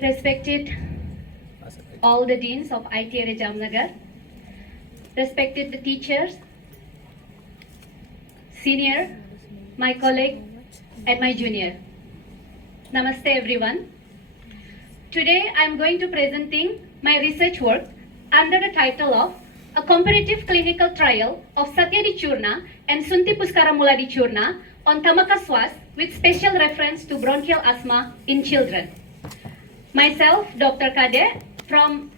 Respected all the deans of ITRA Jamnagar, respected the teachers, senior, my colleague, and my junior. Namaste everyone. Today I am going to presenting my research work under the title of A Comparative Clinical Trial of Shatyadi Churna and Shunthi Pushkaramooladi Churna on Tamaka Shwasa with special reference to bronchial asthma in children. Myself, Dr. Kadek, from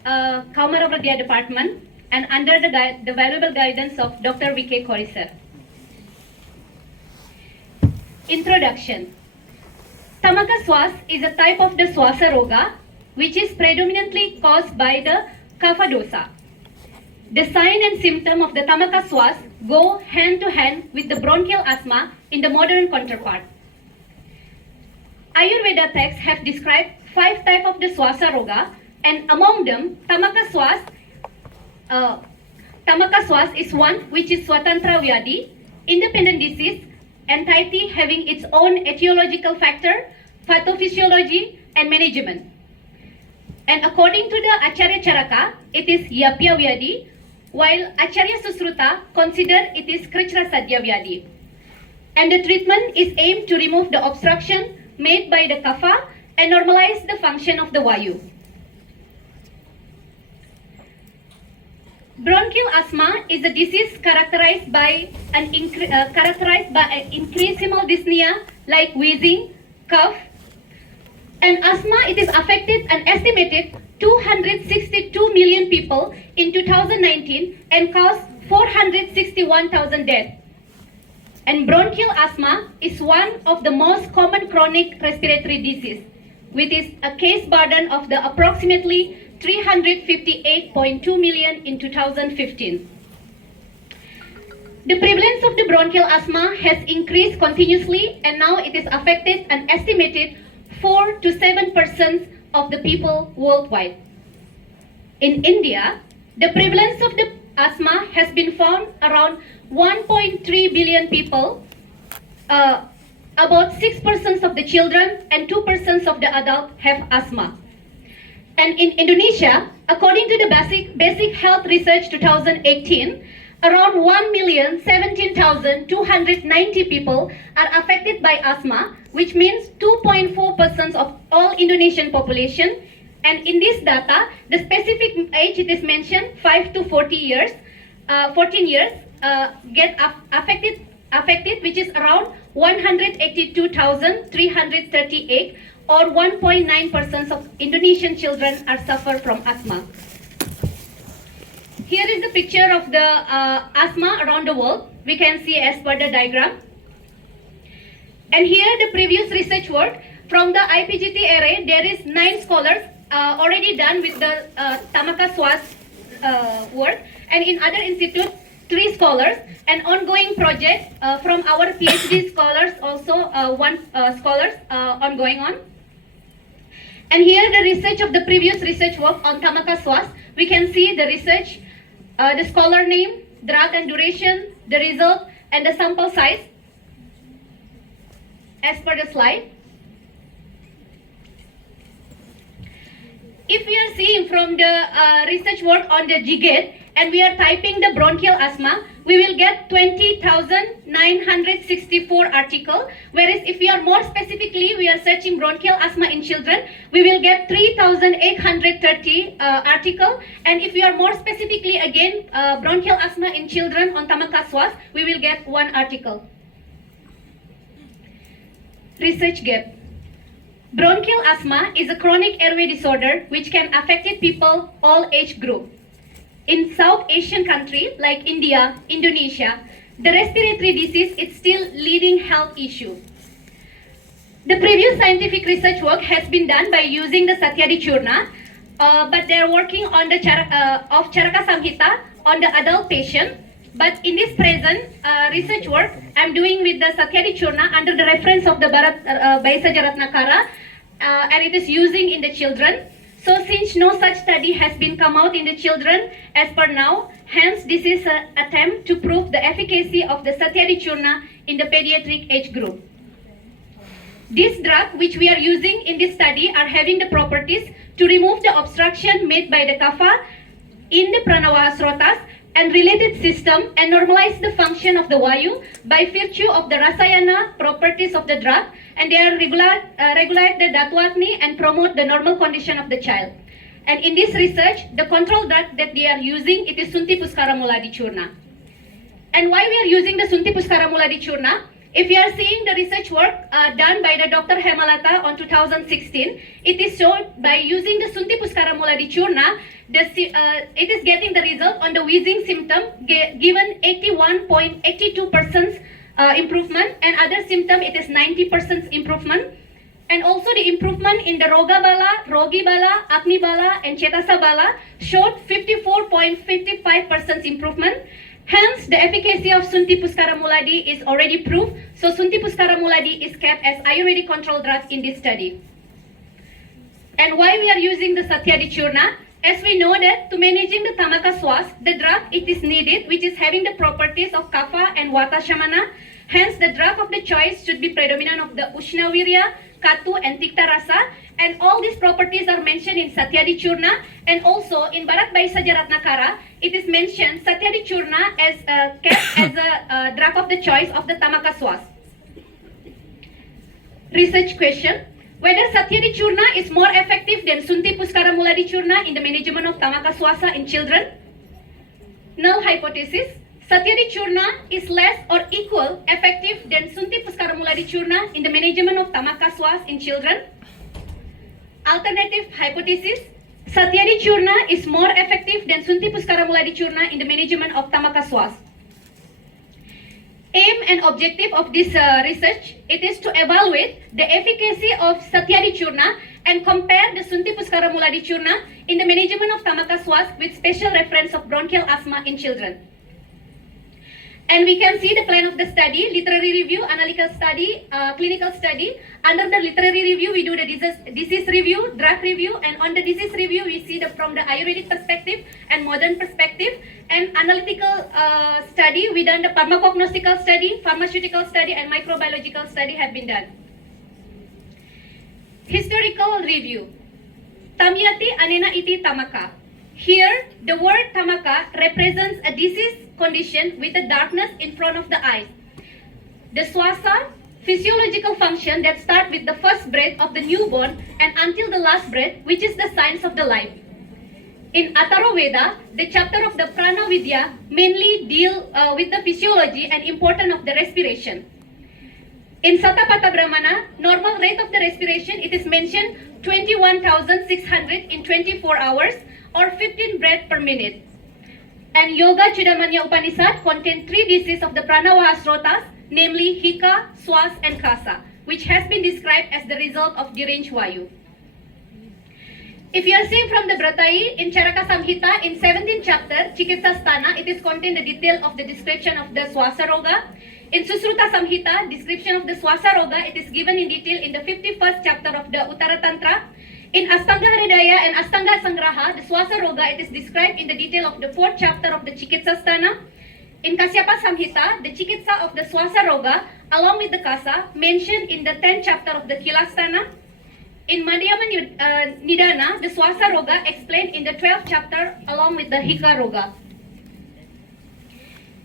Comparative department and under the valuable guidance of Dr. V.K. Kori sir. Introduction. Tamaka Shwasa is a type of the Shwasa Roga which is predominantly caused by the kapha dosa. The sign and symptom of the Tamaka Shwasa go hand to hand with the bronchial asthma in the modern counterpart. Ayurveda texts have described 5 types of the Shwasa Roga, and among them, Tamaka Shwasa is one which is Swatantra Vyadi, independent disease, entity having its own etiological factor, pathophysiology, and management. And according to the Acharya Charaka, it is Yapya Vyadi, while Acharya Susruta consider it is Krichra Sadhya Vyadi. And the treatment is aimed to remove the obstruction made by the kapha and normalize the function of the vayu. Bronchial asthma is a disease characterized by increasable dyspnea like wheezing, cough, and asthma. It is affected an estimated 262 million people in 2019 and caused 461,000 deaths. And bronchial asthma is one of the most common chronic respiratory disease, with a case burden of the approximately 358.2 million in 2015. The prevalence of the bronchial asthma has increased continuously, and now it is affected an estimated 4 to 7% of the people worldwide. In India, the prevalence of the asthma has been found around 1.3 billion people, about 6% of the children and 2% of the adults have asthma. And in Indonesia, according to the Basic Health Research 2018, around 1,017,290 people are affected by asthma, which means 2.4% of all Indonesian population. And in this data, the specific age it is mentioned 5 to 14 years get affected, which is around 182,338, or 1.9% of Indonesian children are suffer from asthma. Here is the picture of the asthma around the world. We can see as per the diagram. And here the previous research work from the IPGT array, there is 9 scholars already done with the Tamaka Shwasa work, and in other institutes 3 scholars, and ongoing project from our PhD scholars also 1 scholars ongoing on. And here the research of the previous research work on Tamaka Shwasa. We can see the research, the scholar name, drug and duration, the result, and the sample size as per the slide. If we are seeing from the research work on the GGATE and we are typing the bronchial asthma, we will get 20,964 articles. Whereas if we are more specifically, we are searching bronchial asthma in children, we will get 3,830 articles. And if we are more specifically again, bronchial asthma in children on Tamaka Shwasa, we will get 1 article. Research gap. Bronchial asthma is a chronic airway disorder which can affect people all age group. In South Asian countries like India, Indonesia, the respiratory disease is still leading health issue. The previous scientific research work has been done by using the Shatyadi Churna, but they are working on the Charaka Samhita on the adult patient. But in this present research work, I am doing with the Shatyadi Churna under the reference of the Bhaisaj Ratnakara, and it is using in the children. So since no such study has been come out in the children as per now, hence this is an attempt to prove the efficacy of the Shatyadi Churna in the pediatric age group. This drug which we are using in this study are having the properties to remove the obstruction made by the kapha in the pranavasrotas and related system and normalize the function of the vayu by virtue of the rasayana properties of the drug, and they are regulate the Dhatwagni and promote the normal condition of the child. And in this research, the control drug that they are using, it is Shunthi Pushkaramooladi Churna. And why we are using the Shunthi Pushkaramooladi Churna? If you are seeing the research work done by the Dr. Hemalata on 2016, it is shown by using the Shunthi Pushkaramooladi Churna, it is getting the result on the wheezing symptom given 81.82% improvement, and other symptom it is 90% improvement, and also the improvement in the Roga Bala, Rogi Bala, Agni Bala and Chetasa Bala showed 54.55% improvement. Hence, the efficacy of Shunthi Pushkaramooladi is already proved. So, Shunthi Pushkaramooladi is kept as Ayurvedic control drug in this study. And why we are using the Shatyadi Churna? As we know that to managing the Tamaka Shwasa, the drug it is needed, which is having the properties of Kapha and Vata Shamana. Hence, the drug of the choice should be predominant of the Ushna Virya, Katu and Tikta Rasa. And all these properties are mentioned in Shatyadi Churna, and also in Bharat Baisa Ratnakara, it is mentioned Shatyadi Churna as kept as a drug of the choice of the Tamaka Shwasa. Research question: whether Shatyadi Churna is more effective than Shunthi Pushkaramooladi Churna in the management of Tamaka Shwasa in children? Null hypothesis: Shatyadi Churna is less or equal effective than Shunthi Pushkaramooladi Churna in the management of Tamaka Shwasa in children. Alternative hypothesis: Shatyadi Churna is more effective than Shunthi Pushkaramooladi Churna in the management of Tamaka Shwasa. Aim and objective of this research, it is to evaluate the efficacy of Shatyadi Churna and compare the Shunthi Pushkaramooladi Churna in the management of Tamaka Shwasa with special reference of bronchial asthma in children. And we can see the plan of the study: literary review, analytical study, clinical study. Under the literary review, we do the disease review, drug review, and on the disease review, we see from the Ayurvedic perspective and modern perspective. And analytical study, we done the pharmacognostical study, pharmaceutical study, and microbiological study have been done. Historical review. Tamyati anena iti tamaka. Here, the word tamaka represents a disease condition with a darkness in front of the eyes. The swasa, physiological function that start with the first breath of the newborn and until the last breath, which is the signs of the life. In Ayurveda, the chapter of the Prana Vidya mainly deal with the physiology and importance of the respiration. In Satapatha Brahmana, normal rate of the respiration, it is mentioned 21,600 in 24 hours or 15 breaths per minute. And Yoga Chudamanya Upanishad contain 3 diseases of the Pranavahasrotas, namely Hika, Swas and Kasa, which has been described as the result of deranged Vayu. If you are seeing from the Bratai, in Charaka Samhita, in 17th chapter, Chikitsa Sthana, it is contained the detail of the description of the Swasa Roga. In Susruta Samhita, description of the Swasa Roga, it is given in detail in the 51st chapter of the Uttara Tantra. In Astanga Hridaya and Astanga Sangraha, the Swasa Roga, it is described in the detail of the 4th chapter of the Chikitsa Sthana. In Kasyapa Samhita, the Chikitsa of the Swasa Roga, along with the Kasa, mentioned in the 10th chapter of the Kilasthana. In Madhyama Nidana, the Swasa Roga explained in the 12th chapter along with the Hika Roga.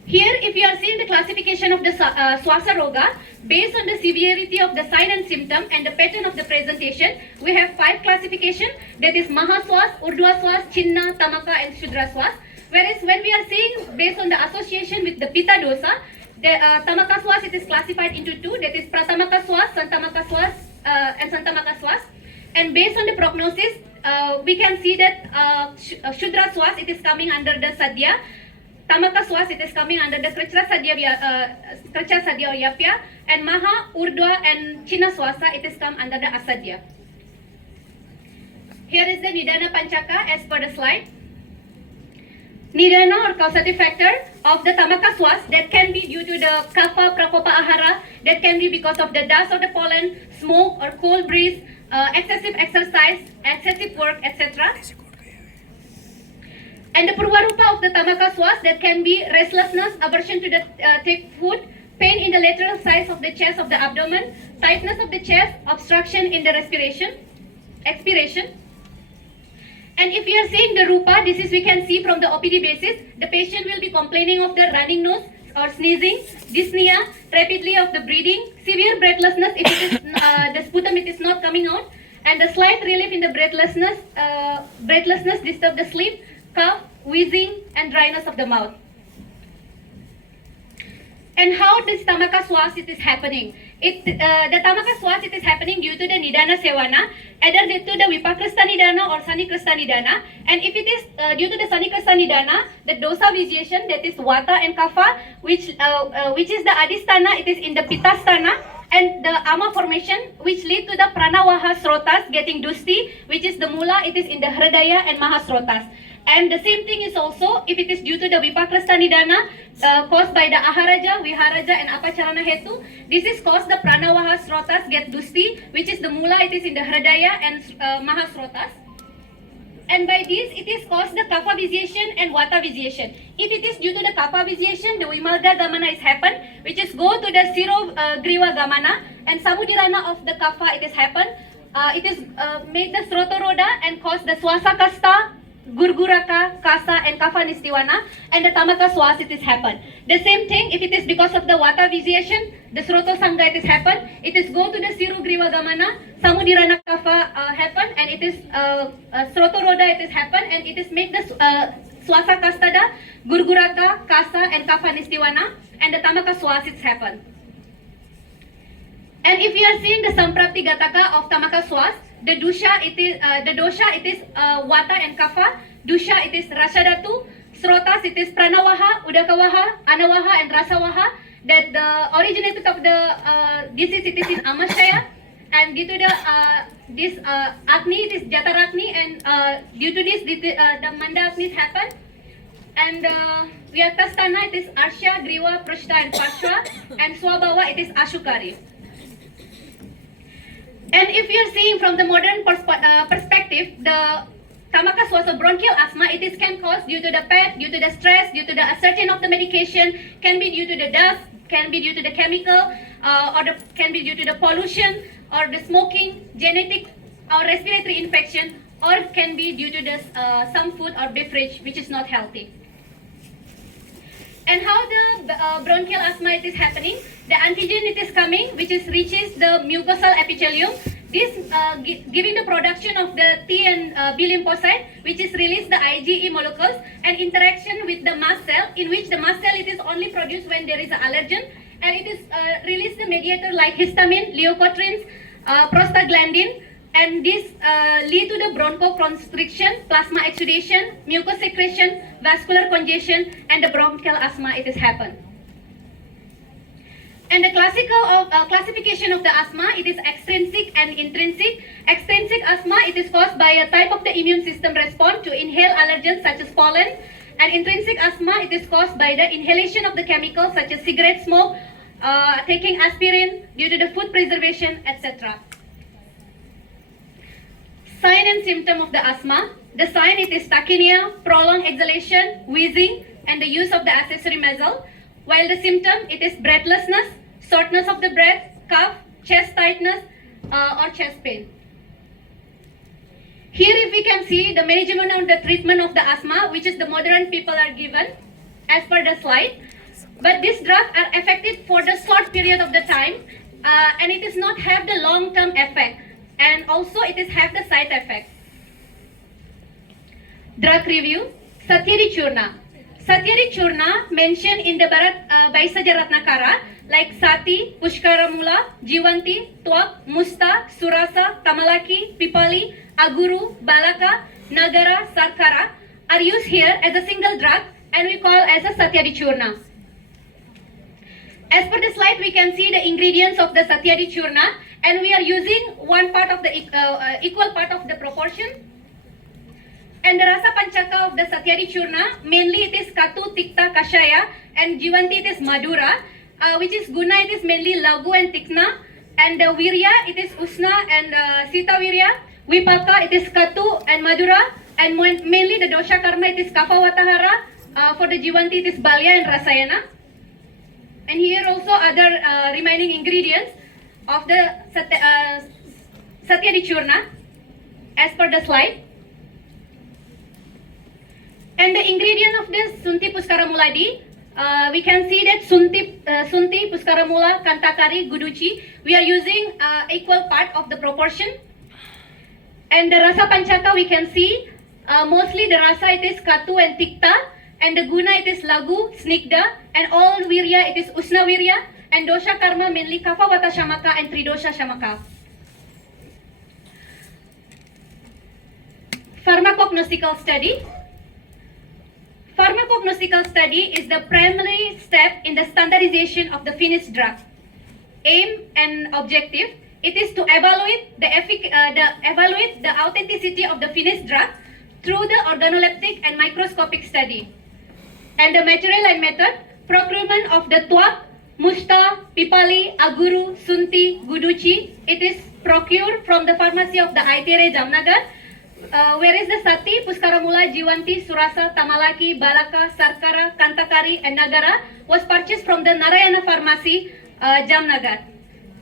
Here, if you are seeing the classification of the Swasa Roga, based on the severity of the sign and symptom and the pattern of the presentation, we have 5 classification, that is Mahaswas, Urdhva Swas, Chinna, Tamaka and Shudra Swas. Whereas when we are seeing based on the association with the Pitta dosa, the Tamaka Swas, it is classified into 2, that is Pratamaka Swas, Santamaka Swas and Santamaka Swas. And based on the prognosis, we can see that Shudra Swas, it is coming under the Sadhya. Tamaka Swas, it is coming under the Kricha Sadhya or Yapya. And Maha, Urdhva and Chinna Swasa, it is come under the Asadhya. Here is the Nidana Panchaka as per the slide. Nidana or causative factor of the Tamaka Swas, that can be due to the Kapha Prakopa Ahara, that can be because of the dust or the pollen, smoke or cold breeze, excessive exercise, excessive work, etc. And the Purvarupa of the Tamaka Swas, that can be restlessness, aversion to the take food, pain in the lateral sides of the chest of the abdomen, tightness of the chest, obstruction in the expiration. And if you are seeing the Rupa, this is we can see from the OPD basis, the patient will be complaining of the running nose or sneezing, dyspnea, rapidly of the breathing, severe breathlessness if it is the sputum it is not coming out, and the slight relief in the breathlessness disturb the sleep, cough, wheezing, and dryness of the mouth. And how this Tamaka Shwasa it is happening? The Tamaka Shwasa it is happening due to the Nidana Sevana, either due to the Vipakrista Nidana or Sanikrista Nidana. And if it is due to the Sanikrista Nidana, the dosa vitiation, that is Vata and Kapha, which is the Adhisthana, it is in the Pittasthana, and the Ama formation, which lead to the Pranavaha Srotas getting Dusti, which is the Mula, it is in the Hridaya and Mahasrotas. And the same thing is also, if it is due to the Vipakrista Nidana, caused by the Aharaja, Viharaja and Apacharana Hetu, this is caused the Pranavaha Srotas get Dusti, which is the Mula, it is in the Hridaya and Mahasrotas. And by this, it is caused the Kapha vitiation and Vata vitiation. If it is due to the Kapha vitiation, the Vimalga Gamana is happened, which is go to the Siro Griva Gamana, and Samudirana of the Kapha it is happened. It is make the Srotoroda and cause the Swasa Kasta, Gurguraka, Kasa, and Kapha Nistiwana, and the Tamaka Shwasa it is happened. The same thing, if it is because of the Vata vitiation, the Sroto Sangha it is happened. It is go to the Siru Griva Gamana, Samudirana Kapha happen, and it is Sroto Roda it is happen, and it is make the Swasa Kastada, Gurguraka, Kasa, and Kapha Nistiwana, and the Tamaka Shwasa it happen. And if you are seeing the Samprapti Gataka of Tamaka Shwasa, the dosha it is Vata and Kapha. Dosha it is Rashadatu. Srotas it is Pranavaha, Udakavaha, Anavaha, and Rasavaha. That the originated of the disease it is in Amashaya, and due to the this Agni it is Jatarakni, and due to this the Manda Agni happen. And Vyaktasthana it is Arsha, Griva, Prashta, and Pashva, and Swabhava it is Ashukari. And if you are seeing from the modern perspective, the Tamaka Shwasa bronchial asthma, it is can cause due to the PET, due to the stress, due to the ascertain of the medication, can be due to the dust, can be due to the chemical, can be due to the pollution, or the smoking, genetic or respiratory infection, or can be due to the some food or beverage which is not healthy. And how the bronchial asthma it is happening? The antigen it is coming, which is reaches the mucosal epithelium. This giving the production of the T and B lymphocyte, which is release the IgE molecules and interaction with the mast cell, in which the mast cell it is only produced when there is an allergen, and it is release the mediator like histamine, leukotrienes, prostaglandin, and this lead to the bronchoconstriction, plasma exudation, mucus secretion, vascular congestion, and the bronchial asthma it is happen. And the classification of the asthma, it is extrinsic and intrinsic. Extrinsic asthma, it is caused by a type of the immune system response to inhale allergens such as pollen. And intrinsic asthma, it is caused by the inhalation of the chemicals such as cigarette smoke, taking aspirin due to the food preservation, etc. Sign and symptom of the asthma. The sign, it is tachypnea, prolonged exhalation, wheezing, and the use of the accessory nasal. While the symptom, it is breathlessness, shortness of the breath, cough, chest tightness, or chest pain. Here if we can see the management and the treatment of the asthma, which is the modern people are given as per the slide. But these drugs are effective for the short period of the time, and it does not have the long-term effect, and also it is have the side effects. Drug review. Shatyadi Churna. Shatyadi Churna mentioned in the Bharat Baisaja Ratnakara like Sati, Pushkaramooladi, Jivanti, Twak, Musta, Surasa, Tamalaki, Pipali, Aguru, Balaka, Nagara, Sarkara are used here as a single drug, and we call as a Shatyadi Churna. As per the slide, we can see the ingredients of the Shatyadi Churna, and we are using one part of the equal part of the proportion. And the Rasa Panchaka of the Shatyadi Churna, mainly it is Katu, Tikta, Kashaya, and Jivanti it is Madura, which is Guna it is mainly Lagu and Tikna, and Virya it is Usna and Sita Virya, Vipaka it is Katu and Madura, and mainly the Dosha Karma it is Kapha Vatahara, for the Jivanti it is Balya and Rasayana. And here also other remaining ingredients of the Shatyadi Churna as per the slide. And the ingredient of this Shunthi Pushkaramooladi, we can see that Shunthi, Pushkaramula, Kantakari, Guduchi, we are using equal part of the proportion. And the Rasa Panchaka we can see, mostly the Rasa it is Katu and Tikta, and the Guna it is Lagu, Snigda, and all Virya it is Usna Virya, and Dosha Karma mainly Kapha Vata Shamaka and Tridosha Shamaka. Pharmacognostical study. Pharmacognostical study is the primary step in the standardization of the finished drug. Aim and objective, it is to evaluate the authenticity of the finished drug through the organoleptic and microscopic study. And the material and method, procurement of the Tuak, Musta, Pipali, Aguru, Shunthi, Guduchi, it is procured from the pharmacy of the ITRA Jamnagar. Whereas the Sati, Pushkaramula, Jiwanti, Surasa, Tamalaki, Balaka, Sarkara, Kantakari, and Nagara was purchased from the Narayana Pharmacy, Jamnagar.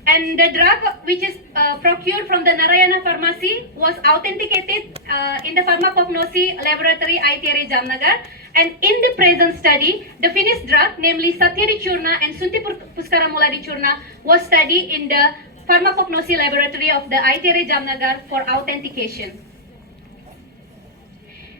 And the drug which is procured from the Narayana Pharmacy was authenticated in the Pharmacognosy Laboratory, ITRA Jamnagar. And in the present study, the finished drug, namely Shatyadi Churna and Shunthi Pushkaramooladi Churna, was studied in the Pharmacognosy Laboratory of the ITRA Jamnagar for authentication.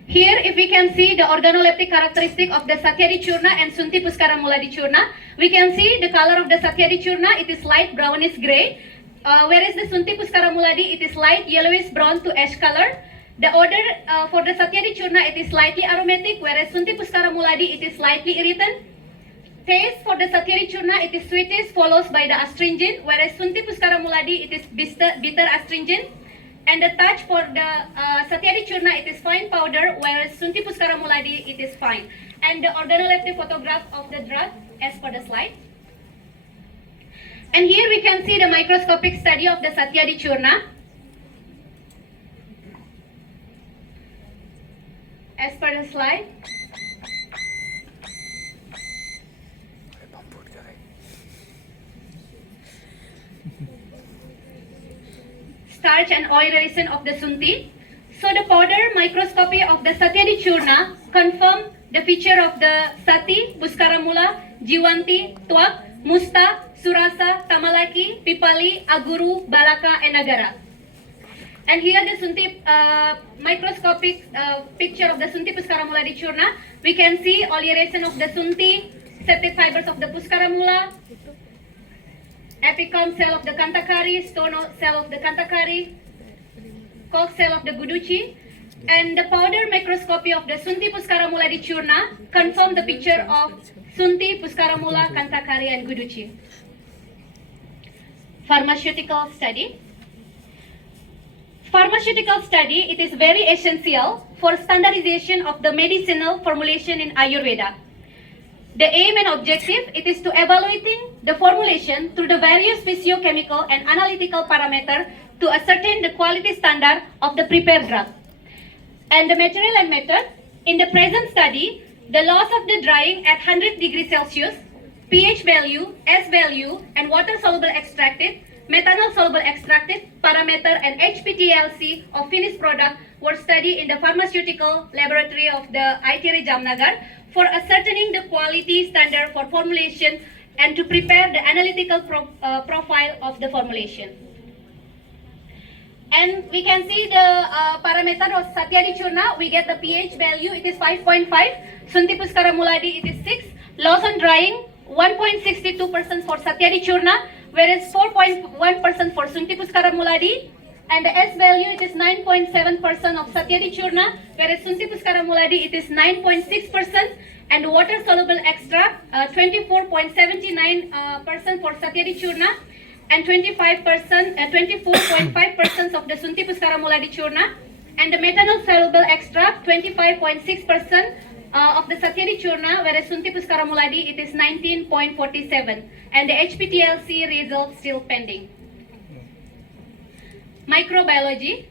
Here, if we can see the organoleptic characteristic of the Shatyadi Churna and Shunthi Pushkaramooladi Churna, we can see the color of the Shatyadi Churna, it is light brownish gray, whereas the Shunthi Pushkaramooladi, it is light yellowish brown to ash color. The odor for the Shatyadi Churna, it is slightly aromatic, whereas Shunthi Pushkaramooladi, it is slightly irritant. Taste for the Shatyadi Churna, it is sweetish, followed by the astringent, whereas Shunthi Pushkaramooladi, it is bitter astringent. And the touch for the Shatyadi Churna, it is fine powder, whereas Shunthi Pushkaramooladi, it is fine. And the organoleptic photograph of the drug as per the slide. And here we can see the microscopic study of the Shatyadi Churna. As per the slide. Starch and oil relation of the Shunthi. So the powder microscopy of the Shatyadi Churna confirm the feature of the Sati, Pushkaramula, Jiwanti, Tuak, Musta, Surasa, Tamalaki, Pipali, Aguru, Balaka, and Nagara. And here the Shunthi microscopic picture of the Shunthi Pushkaramooladi Churna. We can see oleation of the Shunthi, septic fibers of the Pushkaramula, apicum cell of the Kantakari, stone cell of the Kantakari, cork cell of the Guduchi, and the powder microscopy of the Shunthi Pushkaramooladi Churna confirm the picture of Shunthi, Pushkaramula, Kantakari, and Guduchi. Pharmaceutical study. Pharmaceutical study, it is very essential for standardization of the medicinal formulation in Ayurveda. The aim and objective, it is to evaluating the formulation through the various physiochemical and analytical parameters to ascertain the quality standard of the prepared drug. And the material and method, in the present study, the loss of the drying at 100 degrees Celsius, pH value, S value, and water soluble extracted, methanol soluble extracted, parameter, and HPTLC of finished product were studied in the pharmaceutical laboratory of the ITRA Jamnagar for ascertaining the quality standard for formulation and to prepare the analytical profile of the formulation. And we can see the parameter of Shatyadi Churna, we get the pH value, it is 5.5, Shunthi Pushkaramooladi, it is 6, loss on drying, 1.62% for Shatyadi Churna, whereas 4.1% for Shunthi Pushkaramooladi, and the S value, it is 9.7% of Shatyadi Churna, whereas Shunthi Pushkaramooladi, it is 9.6%, and water soluble extract, 24.79% for Shatyadi Churna, and 24.5% of the Shunthi Pushkaramooladi Churna, and the methanol soluble extract, 25.6% of the Shatyadi Churna, whereas Shunthi Pushkaramooladi, it is 19.47%, and the HPTLC results still pending. Microbiology.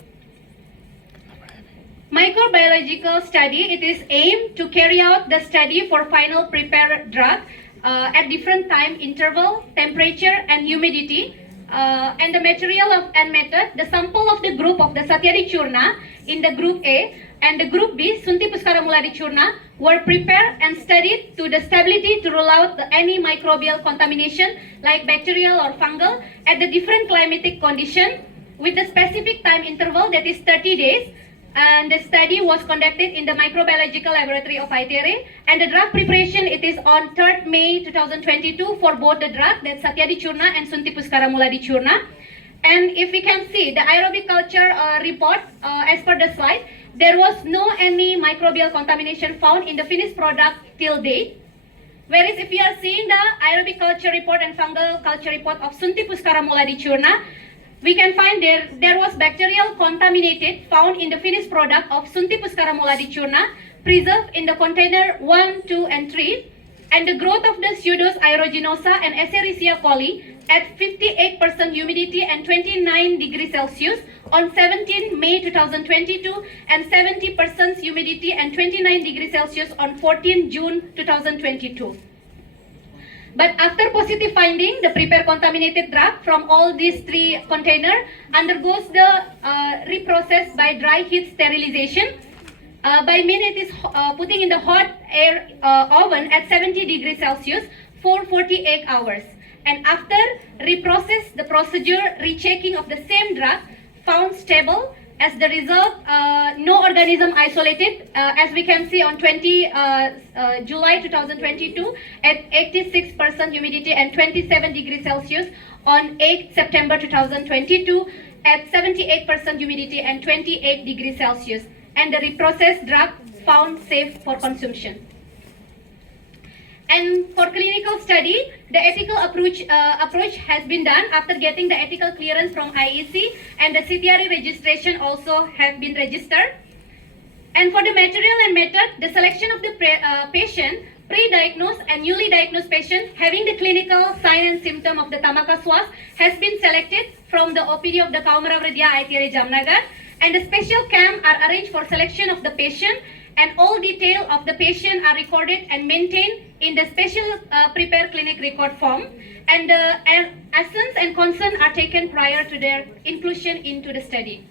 Microbiological study, it is aimed to carry out the study for final prepared drug at different time interval, temperature, and humidity. And the material and method, the sample of the group of the Shatyadi Churna in the group A and the group B, Shunthi Pushkaramooladi Churna, were prepared and studied to the stability to rule out any microbial contamination like bacterial or fungal at the different climatic condition with a specific time interval, that is 30 days. And the study was conducted in the microbiological laboratory of ITRA, and the drug preparation, it is on 3rd May 2022 for both the drug, that's Shatyadi Churna and Shunthi Pushkaramooladi Churna. And if we can see the aerobic culture report as per the slide, there was no any microbial contamination found in the finished product till date. Whereas if we are seeing the aerobic culture report and fungal culture report of Shunthi Pushkaramooladi Churna, we can find there was bacterial contaminated found in the finished product of Shunthi Pushkaramooladi Churna, preserved in the container 1, 2, and 3, and the growth of the Pseudomonas aeruginosa and Escherichia coli at 58% humidity and 29 degrees Celsius on 17 May 2022 and 70% humidity and 29 degrees Celsius on 14 June 2022. But after positive finding, the prepared contaminated drug from all these 3 containers undergoes the reprocess by dry heat sterilization. By it is putting in the hot air oven at 70 degrees Celsius for 48 hours. And after reprocess, the procedure rechecking of the same drug found stable. As the result, no organism isolated, as we can see on 20 July 2022 at 86% humidity and 27 degrees Celsius on 8 September 2022 at 78% humidity and 28 degrees Celsius. And the reprocessed drug found safe for consumption. And for clinical study, the ethical approach has been done after getting the ethical clearance from IEC, and the CTRE registration also have been registered. And for the material and method, the selection of the patient, pre-diagnosed and newly diagnosed patient having the clinical sign and symptom of the Tamaka Shwasa has been selected from the OPD of the Kaumaravradya ITRA Jamnagar, and the special camp are arranged for selection of the patient, and all details of the patient are recorded and maintained in the special prepared clinic record form, and essence and consent are taken prior to their inclusion into the study.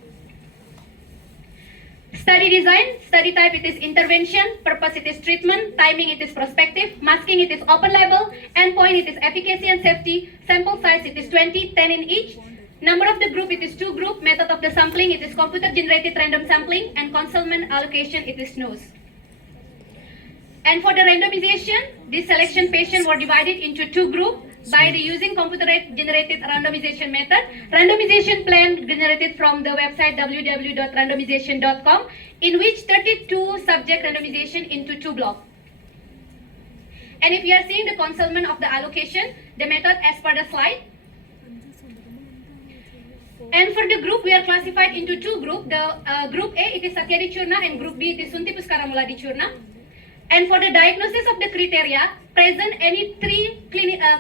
Study design, study type it is intervention, purpose it is treatment, timing it is prospective, masking it is open label, endpoint it is efficacy and safety, sample size it is 20, 10 in each. Number of the group, it is 2 group. Method of the sampling, it is computer generated random sampling, and consultant allocation, it is NOS. And for the randomization, this selection patient were divided into 2 groups by the using computer generated randomization method. Randomization plan generated from the website www.randomization.com, in which 32 subject randomization into 2 blocks. And if you are seeing the consultant of the allocation, the method as per the slide. And for the group, we are classified into 2 groups. The group A, it is Shatyadi Churna, and group B, it is Shunthi Pushkaramooladi Churna. And for the diagnosis of the criteria, present any 3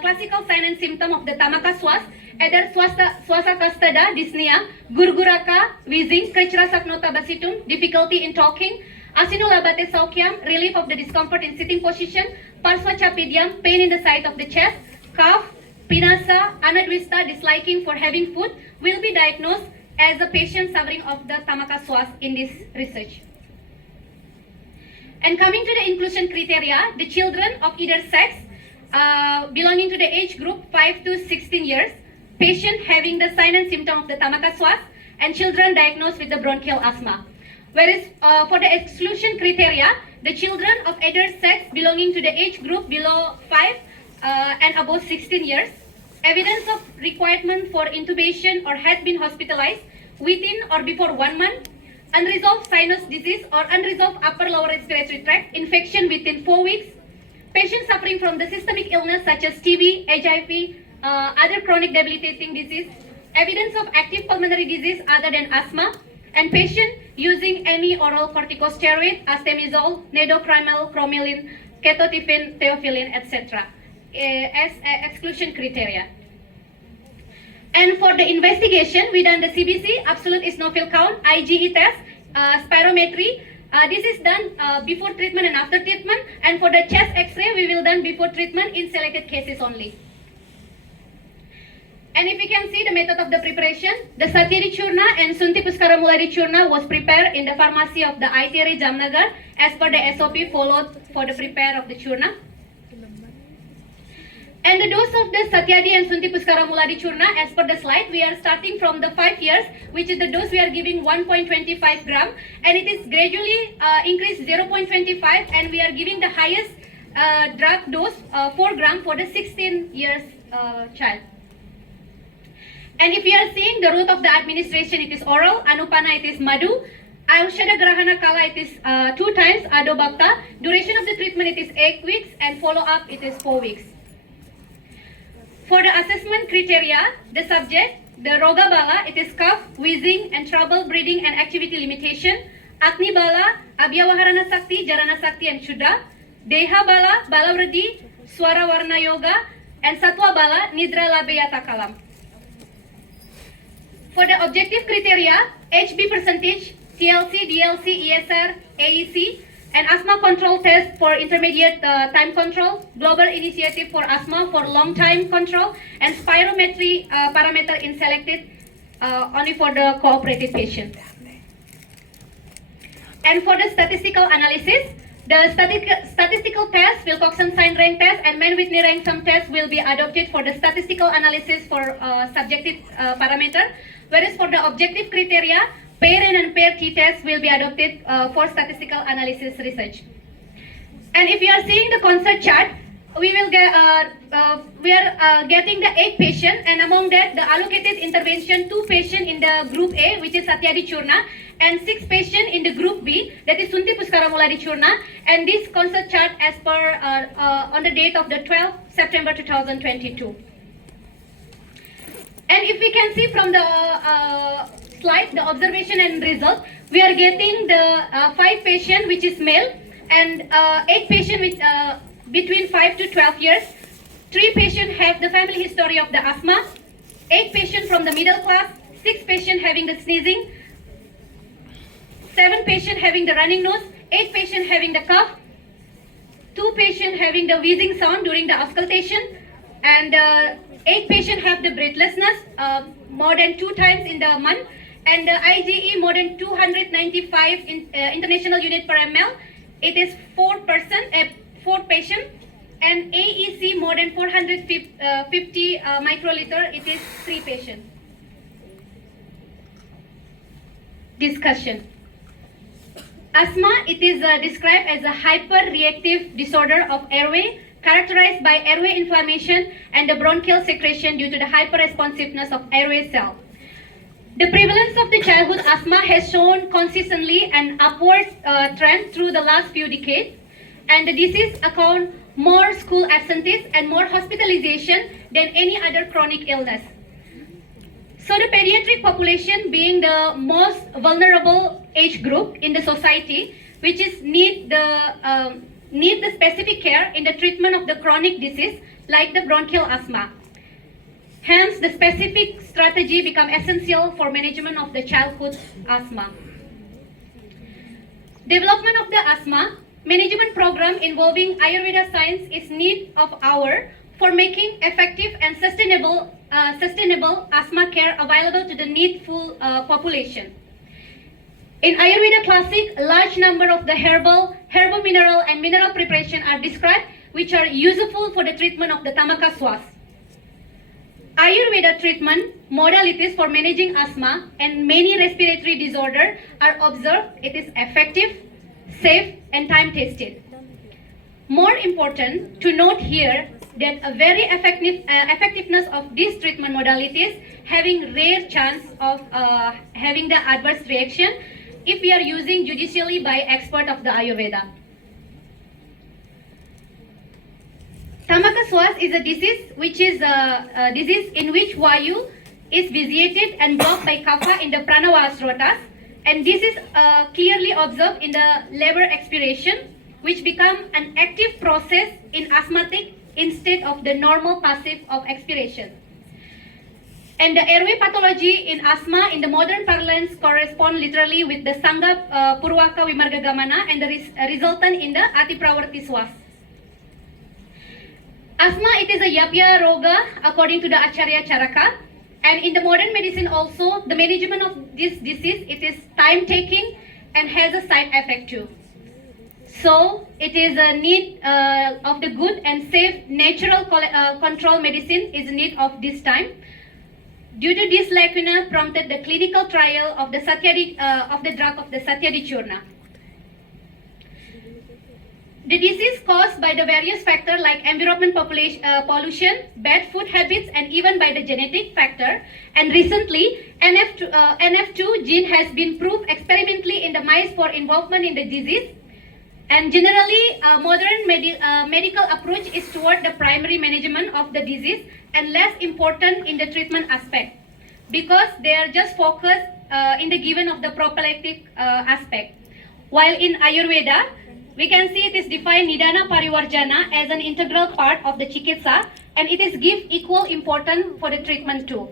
classical sign and symptom of the Tamaka Shwasa, either Shwasa Kastada, dyspnea, Gurguraka, wheezing, Kechrasaknota basitum, difficulty in talking, Asinulabate Saukyam, relief of the discomfort in sitting position, Parsvachapidium, pain in the side of the chest, cough, Pinasa, Anadvista, disliking for having food, will be diagnosed as a patient suffering of the Tamaka Shwasa in this research. And coming to the inclusion criteria, the children of either sex belonging to the age group 5 to 16 years, patient having the sign and symptom of the Tamaka Shwasa, and children diagnosed with the bronchial asthma. Whereas for the exclusion criteria, the children of either sex belonging to the age group below 5 and above 16 years, evidence of requirement for intubation or has been hospitalized within or before 1 month, unresolved sinus disease or unresolved upper lower respiratory tract infection within 4 weeks, patient suffering from the systemic illness such as TB, HIV, other chronic debilitating disease, evidence of active pulmonary disease other than asthma, and patient using any oral corticosteroid, astemizole, nadocromyl, cromolyn, ketotifen, theophylline, etc. As exclusion criteria. And for the investigation, we done the CBC, absolute eosinophil count, IgE test, spirometry, This is done before treatment and after treatment, and for the chest X-ray, we will done before treatment in selected cases only. And if you can see the method of the preparation, the Shatyadi Churna and Shunthi Pushkaramooladi Churna was prepared in the pharmacy of the ITRA Jamnagar as per the SOP followed for the prepare of the Churna. And the dose of the Shatyadi and Shunthi Pushkaramooladi Churna, as per the slide, we are starting from the 5 years, which is the dose we are giving 1.25 gram, and it is gradually increased 0.25, and we are giving the highest drug dose 4 gram for the 16 years child. And if you are seeing the route of the administration, it is oral, Anupana it is Madhu, Aushada Grahana Kala it is 2 times, Ado Bhakta, duration of the treatment it is 8 weeks, and follow-up it is 4 weeks. For the assessment criteria, the subject, the Roga Bala, it is cough, wheezing, and trouble breathing and activity limitation. Agni Bala, Abhyawaharana Sakti, Jarana Sakti, and Shuddha. Deha Bala, Bala Vriddhi, Swara Varna Yoga, and Sattva Bala, Nidra Labeyata Kalam. For the objective criteria, HB percentage, TLC, DLC, ESR, AEC, and asthma control test for intermediate time control, global initiative for asthma for long time control, and spirometry parameter in selected only for the cooperative patient. And for the statistical analysis, the statistical test, Wilcoxon sign rank test, and Mann-Whitney rank sum test will be adopted for the statistical analysis for subjective parameter, whereas for the objective criteria, pair and pair t-test will be adopted for statistical analysis research. And if you are seeing the concert chart, we will get getting the 8 patients, and among that the allocated intervention 2 patients in the group A, which is Shatyadi Churna, and 6 patients in the group B, that is Shunthi Pushkaramooladi Churna. And this concert chart as per on the date of the 12th September 2022. And if we can see from the slide, the observation and result, we are getting the 5 patient which is male, and 8 patient with between 5 to 12 years. 3 patient have the family history of the asthma, 8 patient from the middle class, 6 patient having the sneezing, 7 patient having the running nose, 8 patient having the cough, 2 patient having the wheezing sound during the auscultation, and 8 patient have the breathlessness more than 2 times in the month, and the IgE more than 295 in, international unit per ml. It is 4 patient, and AEC more than 450 microliter. It is 3 patient. Discussion. Asthma, it is described as a hyperreactive disorder of airway characterized by airway inflammation and the bronchial secretion due to the hyperresponsiveness of airway cell. The prevalence of the childhood asthma has shown consistently an upward trend through the last few decades, and the disease account more school absentees and more hospitalization than any other chronic illness. So the pediatric population being the most vulnerable age group in the society, which is need the specific care in the treatment of the chronic disease like the bronchial asthma. Hence, the specific strategy become essential for management of the childhood asthma. Development of the asthma management program involving Ayurveda science is need of hour for making effective and sustainable asthma care available to the needful population. In Ayurveda Classic, a large number of the herbal, mineral, and mineral preparation are described, which are useful for the treatment of the Tamaka Shwasa. Ayurveda treatment modalities for managing asthma and many respiratory disorders are observed. It is effective, safe, and time-tested. More important to note here that a very effectiveness of these treatment modalities having rare chance of having the adverse reaction if we are using judicially by expert of the Ayurveda. Tamaka Shwasa is a disease which is a disease in which Vayu is vitiated and blocked by Kapha in the Pranavasrotas, and this is clearly observed in the labor expiration, which become an active process in asthmatic instead of the normal passive of expiration. And the airway pathology in asthma in the modern parlance correspond literally with the Sangha Purwaka Vimarga Gamana and the resultant in the Atipravarti Swas. Asthma, it is a Yapya Roga according to the Acharya Charaka. And in the modern medicine also, the management of this disease, it is time taking and has a side effect too. So it is a need of the good and safe natural control medicine is a need of this time. Due to this lacuna prompted the clinical trial of the Shatyadi, of the drug of the Shatyadi Churna. The disease caused by the various factors like environment, pollution, bad food habits, and even by the genetic factor. And recently, NF2 gene has been proved experimentally in the mice for involvement in the disease. And generally, modern medical approach is toward the primary management of the disease and less important in the treatment aspect because they are just focused in the given of the prophylactic aspect. While in Ayurveda, we can see it is defined Nidana Parivarjana as an integral part of the Chikitsa and it is give equal importance for the treatment too.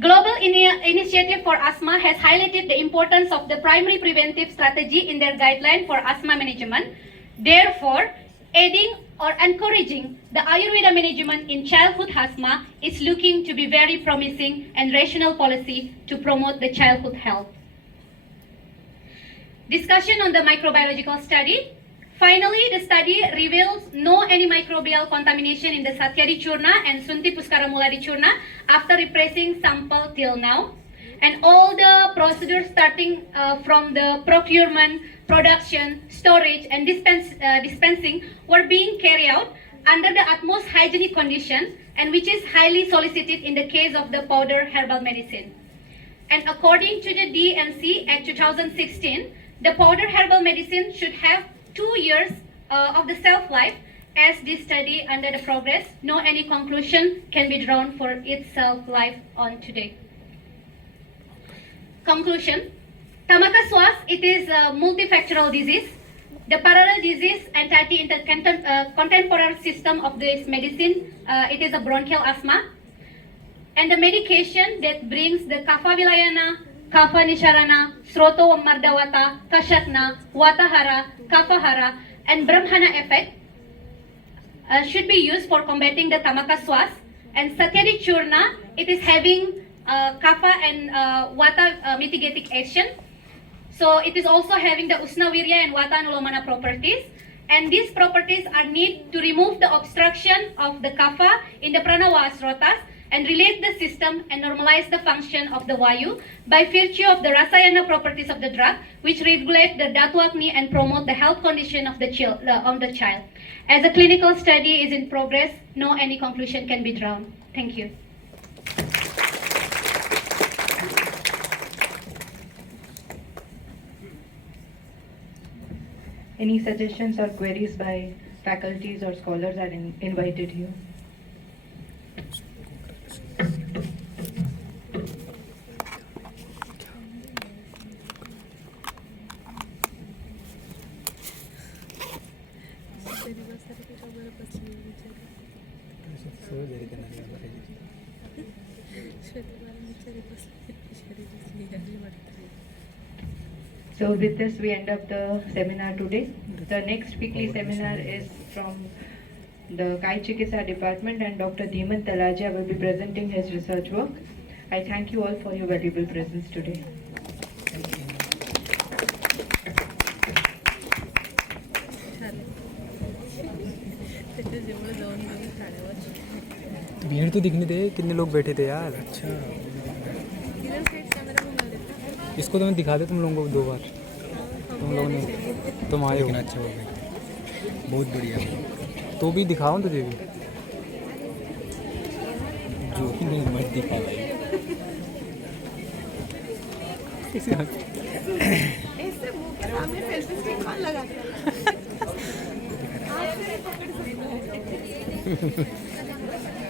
Global Initiative for Asthma has highlighted the importance of the primary preventive strategy in their guideline for asthma management. Therefore, aiding or encouraging the Ayurveda management in childhood asthma is looking to be very promising and rational policy to promote the childhood health. Discussion on the microbiological study. Finally, the study reveals no any microbial contamination in the Shatyadi Churna and Shunthi Pushkaramooladi Churna after repressing sample till now. And all the procedures starting from the procurement, production, storage and dispensing were being carried out under the utmost hygienic condition and which is highly solicited in the case of the powder herbal medicine. And according to the DNC Act 2016, the powder herbal medicine should have 2 years of the shelf life. As this study under the progress, no any conclusion can be drawn for its shelf life on today. Conclusion. Tamaka Shwasa, it is a multifactorial disease. The parallel disease entity in the contemporary system of this medicine, it is a bronchial asthma. And the medication that brings the kapha vilayana, kapha nisharana, sroto mardawata, kashatna, watahara, kafahara, and brahmana effect should be used for combating the Tamaka Shwasa. And Shatyadi Churna, it is having kapha and vata mitigating action. So it is also having the Usnavirya and Vata Anulomana properties. And these properties are need to remove the obstruction of the kapha in the pranava srotas and relate the system and normalize the function of the Vayu by virtue of the Rasayana properties of the drug, which regulate the Dhatu Agni and promote the health condition of the child. As a clinical study is in progress, no any conclusion can be drawn. Thank you. Any suggestions or queries by faculties or scholars are invited here. So with this we end up the seminar today. The next weekly seminar is from the Kai Chikitsa department and Dr. Dhiman Talaja will be presenting his research work. I thank you all for your valuable presence today. भीड़ तो दिखने दे कितने लोग बैठे थे यार। अच्छा इसको तो मैं दिखा दे तुम लोगों को 2 बार तुम लोगों ने तुम आए हो। अच्छा हो गया बहुत बढ़िया तो भी दिखाओ तुझे भी जो नहीं मत दिखा भाई ऐसे मुंह के सामने सेल्फी स्टिक कौन लगाता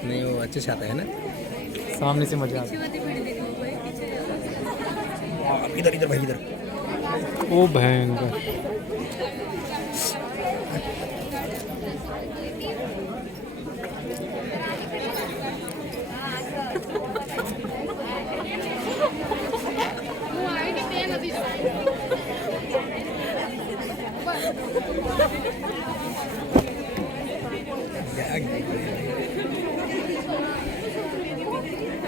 नहीं वो अच्छे से आता है ना सामने से मजा आता है। इधर इधर भाई इधर ओ भयंकर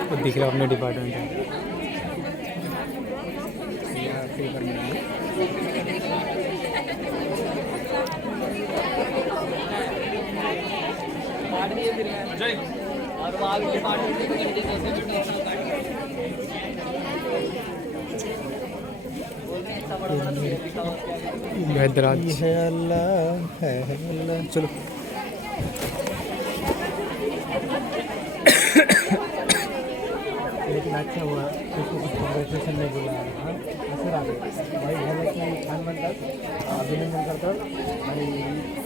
वो दिख रहा है अपने डिपार्टमेंट में। हैदराबाद है अल्लाह है अल्लाह। चलो लेकिन अच्छा हुआ उसको कुछ कॉन्ग्रेचुलेशन नहीं बोला। हाँ असर आ गया भाई झालं की छान म्हणतात, अभिनंदन करतात आणि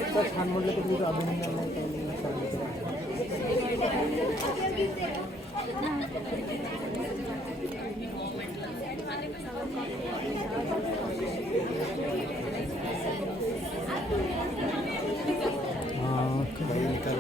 इतकं छान म्हटलं की तुझं अभिनंदन नाही केलं. हाँ भाई निकाल.